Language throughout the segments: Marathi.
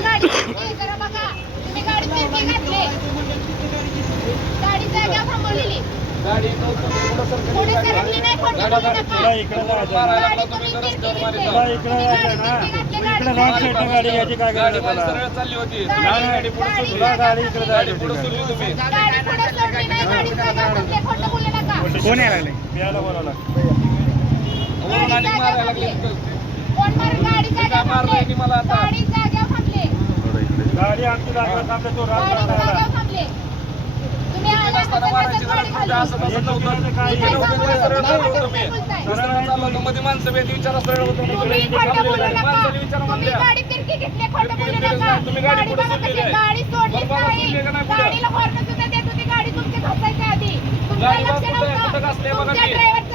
गाडी तुम्ही गाडी गाडी पुढे. गाडी तुम्ही गाडी घ्यायची काय आहे तुला? चालली होती. गाडी तुला गाडी इकडे? तुम्ही. गाडी पुढे गाडी नका. कोण यायला लागले? मारायला लागले. कोण गाडी की मला आता? गाडी थांबली आमची जागा थांबते तो राग थांबली. मध्ये माणसं भेट विचारा सरळ होतं माणसाला विचारा नका. तुम्ही गाडी पुढे कशी आहे. गाडी बघ की.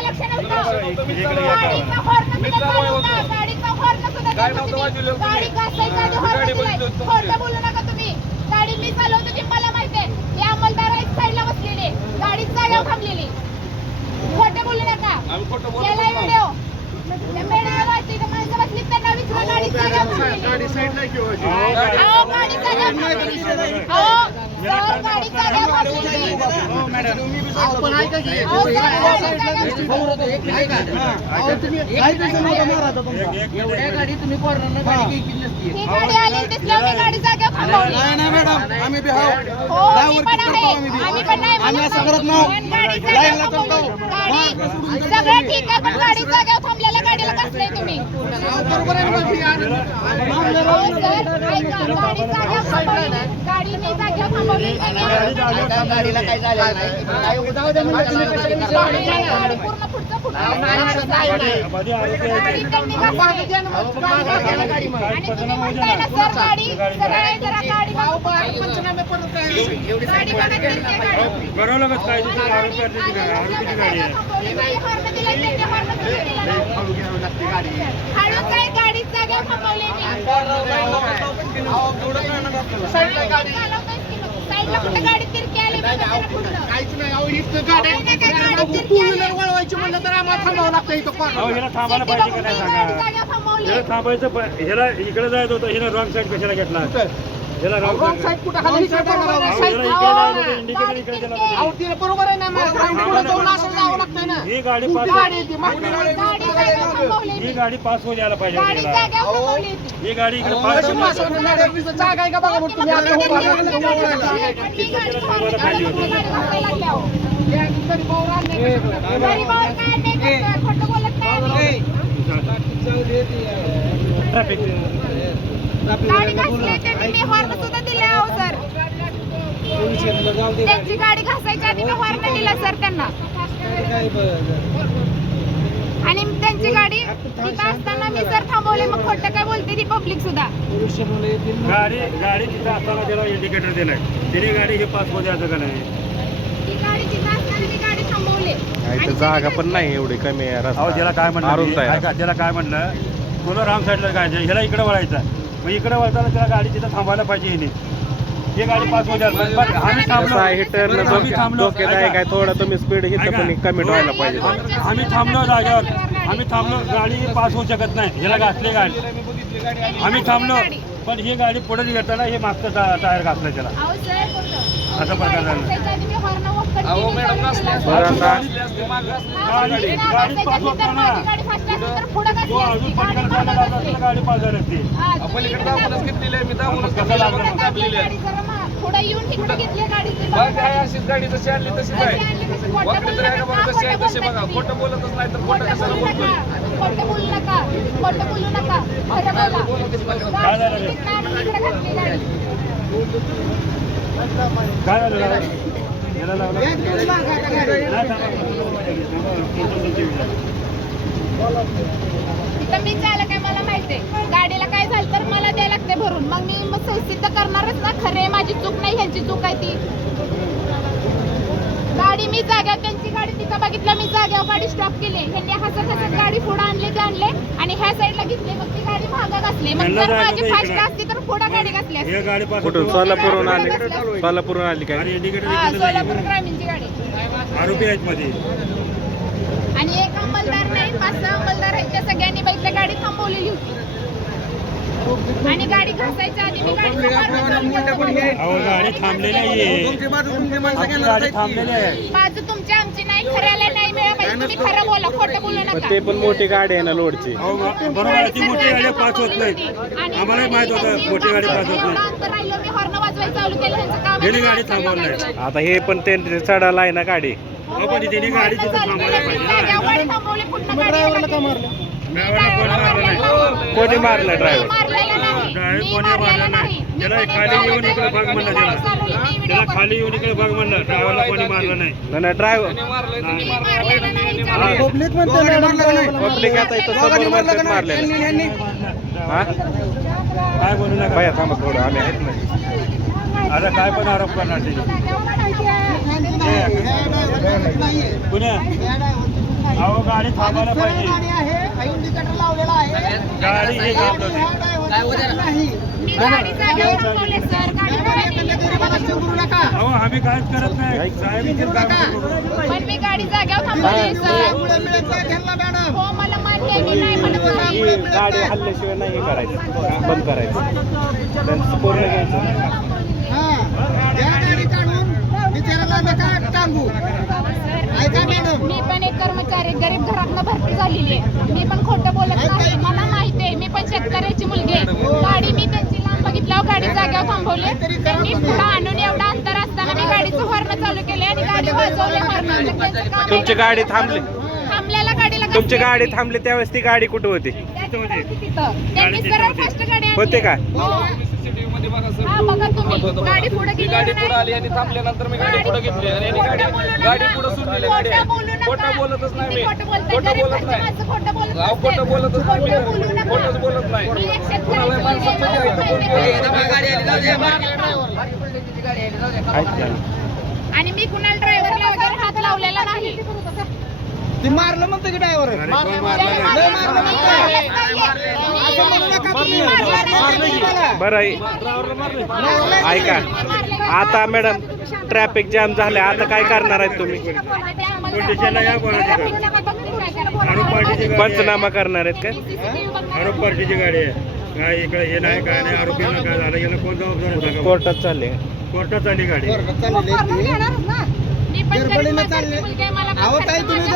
गाडी मी चालवत होती मला माहिती आहे हे अंमलदार एक साईडला बसलेले गाडी जाग्यावर थांबलेली खोटं बोलू नका नाही. व्हिडिओ मेढ्यावरती इथं माणसं बसली त्यांना विचारा गाडी थांबलेली. गाडी- थांबलेली. गाडी थांबलेली. हो, गाडी थांबलेली. ही. मी गाडी थांबवली. नाही नाही मॅडम. आम्ही बी आहोत हो, मी पण आहे. आम्ही बी. आम्ही पण नाही आम्ही म्हणत असं करत नाही. पण गाडी लाईनला. गाडी सगळं ठीक आहे पण गाडी जाग्यावर थांबलेल्या गाडीला कसलंय तुम्ही बरोबर आहे ना बाकी? अहो, सर, ऐका, गाडी जाग्यावर थांबवली. गाडी मी जाग्यावर थांबवली. गाडी जागेवर थांबलेली. गाडी पूर्ण पुढचं फुटलं. मध्ये आरोपी आहेत. गाडी त्यांनी घातली. आणि तुम्ही म्हणताय ना सर गाडी सरळ आहे जरा गाडी बघा. गाडी बघा तिरकी आहे गाडी. बरोबर लगेच काय तिथे आरोपी आहेत तिथे गाडी. आरोपीची गाडी काहीच नाही अहो, इथं गाड्या नाही, नाही, नाही, गाडी टू व्हीलर वळवायची म्हणलं तर आम्हाला थांबावं लागतं इथं अहो कॉर्नर हिला थांबायला पाहिजे का नाही सांगा? हिला थांबायचं प- हिला इकडे जायचं होतं हिला रॉंग साईड कशाला घेतला? हिला रॉंग रॉंग साईड कुठं? खाली इकडे बघा, अहो, साईड. हिला इकडे जायचं होतं इंडिकेटर इकडे दिला अहो, होता. तिला बरोबर आहे ना मॅडम पुढे जाऊन असं जावं लागतंय ना ही गाडी पास गाडी येते मागची गाडी गाडी जागेवर थांबवली ही. गाडी पास होऊन यायला पाहिजे गाडी होती हिला. जागेवर थांबवली होती. ही गाडी इकडे पास अशी मासं मॅडम, तिथं जागा आहे का बघा मग तुम्ही आता उभा राहिला का उभा राहिला? मी गाडी थांबवली. गाडी घासायला लागल्या हो. गरीबावर काय नाही करत, खोटं बोलत नाही आम्ही. ट्रॅफिक गाडी घासली त्यांनी मी हॉर्न सुद्धा दिले अहो सर त्यांची गाडी घासायच्या आधी मी हॉर्न दिला सर त्यांना आणि त्यांची गाडी तिथं असताना मी सर थांबवले मग खोटं काय बोलते ती पब्लिक सुद्धा? गाडी गाडी तिथं असताना त्याला इंडिकेटर दिलाय. तिने गाडी हे पासमध्ये असं का नाही? ती गाडी तिथं असताना मी गाडी थांबवले. आणि इथं जागा पण नाही एवढी कमी आहे अहो त्याला काय म्हणलं मी? ऐका त्याला काय म्हणलं तुला राम साईडला जायचं ह्याला इकडे वळायचं मग इकडे वळताना त्याला गाडी तिथं थांबायला पाहिजे हिने. ही गाडी पासमध्ये आली. पण आम्ही थांबलो. आहे टर्न आम्ही थांबलो. डोक्यात आहे काय थोडं तुम्ही स्पीड घेतलं पण कमी व्हायला पाहिजे. आम्ही आम्ही थांबलो जागेवर. आम्ही थांबलो गाडी पास होऊ शकत नाही. ह्याला घातली गाडी. आम्ही थांबलो पण ही गाडी पुढे घेताना हे मागचं टा- टायर घातलं त्याला. असं प्रकार झाला. अहो मॅडम मला बरं. आता- असते, मागं असते. गाडी गाडी- गाडी गाडी पास होताना. माझी गाडी फास्ट असती तर पुढं घातली तो असती. अजून गाडी पटकन घातली. असता गाडी पास झाली असती दाबूनच दाबून- घेतलेली आहे मी दाबूनच कसं घेतलेली आहे, दाबलेली आहे बघ. काय अशीच गाडी जशी आणली तशीच आहे वाकडी तर आहे का बोलू बघा नका, कशी आहे तशी बघा खोटं बोलतच नाही तर खोटं कशाला बोलू बोलतोय काय झालं रे? काय झालं तिथं मी चालक आहे मला माहिती आहे गाडीला काय झालं तर मला द्यायला लागते भरून. मग मी सिद्ध करणारच ना. खरे माझी चूक नाही ह्यांची चूक आहे ती. त्यांची गाडी तिथं बघितलं मी जाग्यावर गाडी स्टॉप केली. ह्यांनी हसत हसत गाडी पुढे आणली ते आणले आणि ह्या साईडला घेतली. मग ती गाडी मागं घातली मग जर माझी फास्ट. असती तर पुढे गाडी घातली असती. हे कुठून. सोलापूरहून आली सोलापूरहून आली काय हा, सोलापूर. ग्रामीणची गाडी. आरोपी आहेत मध्ये. आणि एक अंमलदार नाही पाच सहा अंमलदार आहेत. त्या सगळ्यांनी बघितलं गाडी थांबवलेली होती. आणि गाडी घासायच्या आधी मी. अहो गाडी थांबलेली आहे. आपली गाडी थांबलेली आहे. बाजू तुमची आमची नाही खऱ्याला नाही मिळालं पाहिजे तुम्ही खरं बोला खोटं बोलू पण नका. ते पण मोठी गाडी आहे ना लोडची. बरोबर आहे ती मोठी गाडी पास होत नाही आम्हालाही माहीत होतं मोठी गाडी पास होत नाही अंतर राहिलं मी हॉर्न वाजवायला चालू केलं ह्यांचं काम गेली गाडी थांबवली. नाही आता हे पण ते चढाला आहे ना गाडी. अहो पण तिने गाडी तिथं थांबवायला पाहिजे. ना गाडी थांबवली पुन्हा गाडी ड्रायव्हरला का मारलं? ड्रायव्हरला कोणी मारलं नाही. कोणी मारलं ड्रायव्हर? ड्रायव्हर कोणी मारलं नाही. त्याला खाली एक येऊन इकडे भाग म्हणलं त्याला चालवली, मी व्हिडिओ त्याला खाली येऊन इकडे भाग म्हणलं ड्रायव्हरला कोणी मारलं नाही. नाही, नाही ड्रायव्हर. मी मारलेला नाही. चालवली. पब्लिक म्हणते मॅडम पब्लिक आता इथं समोर म्हणतात मारलेलं हा? काय बोलू नका. बाया थांबा थोडं आम्ही आहेत ना. आता काय पण आरोप करणार ते. पुणे अहो गाडी थांबायला पाहिजे. गाडी हे थांबलं नाही. अहो आम्ही काहीच करत नाही. साहेब इथे काम करू. पण मी गाडी जागेवर थांबवली, सर. हो, मला मान्य आहे, मी नाही म्हणत ही नाही. गाडी हल्ल्याशिवाय नाही हे करायचं. बंद करायचं. त्यांचं पूर्ण घ्यायचं सर, मी पण एक कर्मचारी गरीब घरातनं भरती झालेली आहे. मी पण खोटं बोलत नाही. मला माहिती आहे मी पण शेतकऱ्याची मुलगी आहे. गाडी मी त्यांची गाडी जागेवर थांबवली. त्यांनी पुढं आणून एवढं अंतर असताना मी गाडीचं हॉर्न चालू केले आणि गाडी वाजवली. हॉर्न तुमची. गाडी थांबली. थांबलेल्या गाडीला तुमची गाडी थांबली त्यावेळेस ती गाडी कुठे होती? तिथं होती. तिथं. त्यांनी गाडी सरळ. होते. का? हो. सीसीटीव्ही मध्ये बघा सर. हा बघा तुम्ही. गाडी पुढे गाडी पुढे आली आणि थांबल्यानंतर मी गाडी पुढे घेतली आणि गाडी गाडी पुढे सुटलेली गाडी आहे. खोटं बोलतच नाही मी. खोटं बोलत नाही. अहो खोटं बोलतच नाही मी. खोटंच बोलत नाही. कुणाला कोण? आणि मी कुणाला ड्रायव्हरला वगैरे हात लावलेला नाही. ती मारलं म्हणतो की ड्रायव्हर. बरं आहे. ऐका. आता मॅडम ट्रॅफिक जाम झाले आता काय करणार आहेत तुम्ही? या बोलायचं आरोप पार्टीची गाडी आहे. पंचनामा करणार आहेत काय आरोप पार्टीची गाडी आहे काय इकडे हे नाही काय नाही आरोपीला काय झालं याला कोण जबाबदार आहे सांगा? कोर्टात चालले कोर्टात आली गाडी चालले. आहे, पण अहो, ताई, तुम्ही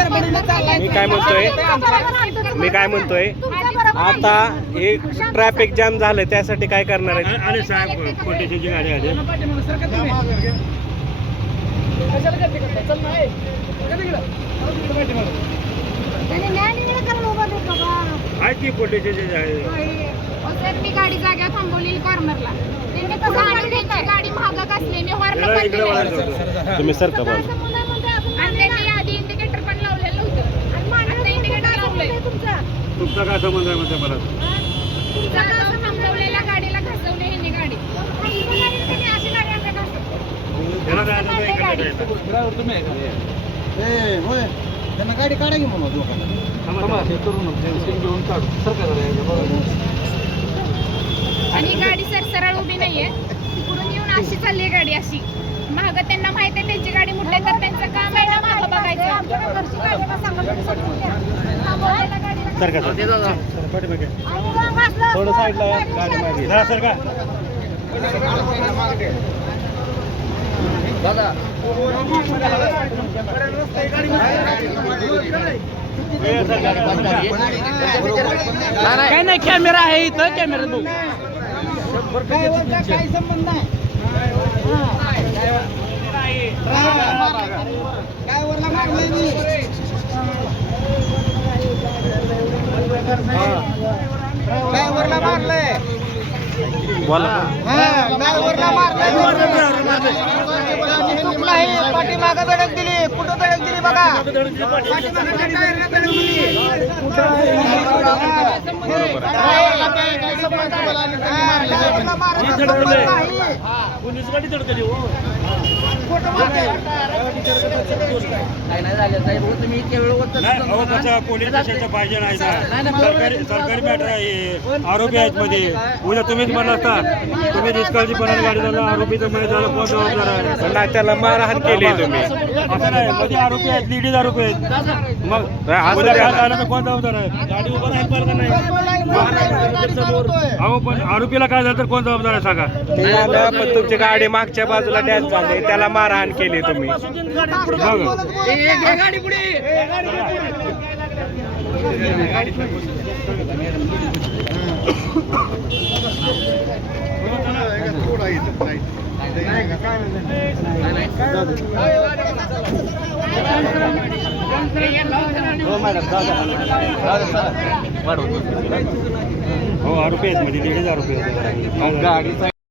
चाललाय. मी काय म्हणतोय मी काय म्हणतोय आता हे ट्रॅफिक जाम झालं त्यासाठी काय करणार आहेत आ- आले साहेब पोलिसाची गाडी आली आहे की पोलिसाची आहे? सर, मी गाडी जाग्यावर थांबवलेली कॉर्नरला त्यांनी कसं आणून त्यांची गाडी हॉर्न इकडे. वळायचं होतं तुम्ही सर का आणि त्यांनी आधी इंडिकेटर पण लावलेलं होतं. आता इंडिकेटर लावलंय. तुमचा. काय संबंध आहे म्हणते मला थांबवलेल्या गाडीला घसवले ह्यांनी गाडी. अशी गाडी आमच्या घसवली. त्याला काय आता इकडे काय येतं? ड्रायव्हर तुम्ही आहे का? ए होय. त्यांना गाडी काढा की म्हणून लोकांना हे करू घेऊन काढू. आणि गाडी सर सरळ उभी नाहीये. पुढून येऊन अशी चालली आहे गाडी अशी. माग त्यांना माहीत आहे त्यांची गाडी मुठले तर त्यांचं काम आहे ना मागं बघायचं. थोडं साईडला गाडी मागे. सर का करा. काय नाही कॅमेरा आहे इथं कॅमेरा बघू. काही संबंध नाही. ड्रायव्हरला मारलंय? मी ड्रायव्हरला मारलंय? बोला ड्रायव्हरला मारलंय? आहे पाठीमागं धडक दिली कुठं धडक दिली बघा नाही. पोलीस गाडी धडकली. नाही पोलीस पाहिजे नाही सरकारी सरकारी मॅटर आहे. आरोपी आहेत मध्ये उद्या तुम्हीच म्हणला असता तुम्ही निष्काळजीपणाने गाडी चालवला आरोपी तर मध्ये झालं कोण जबाबदार आहे पण नाही, मारहाण केली तुम्ही असं नाही मध्ये आरोपी आहेत लेडीज आरोपी आहेत मग असं उद्या काय. झालं तर कोण जबाबदार आहे गाडी उभं राहील नाही अहो पण आरोपीला काय झालं तर कोण जबाबदार आहे सांगा ते झालं पण तुमची गाडी मागच्या बाजूला डॅश झाली त्याला मारहाण केली तुम्ही बघा हो हजार रुपये आहेत म्हणजे दीड हजार रुपये गाडीचा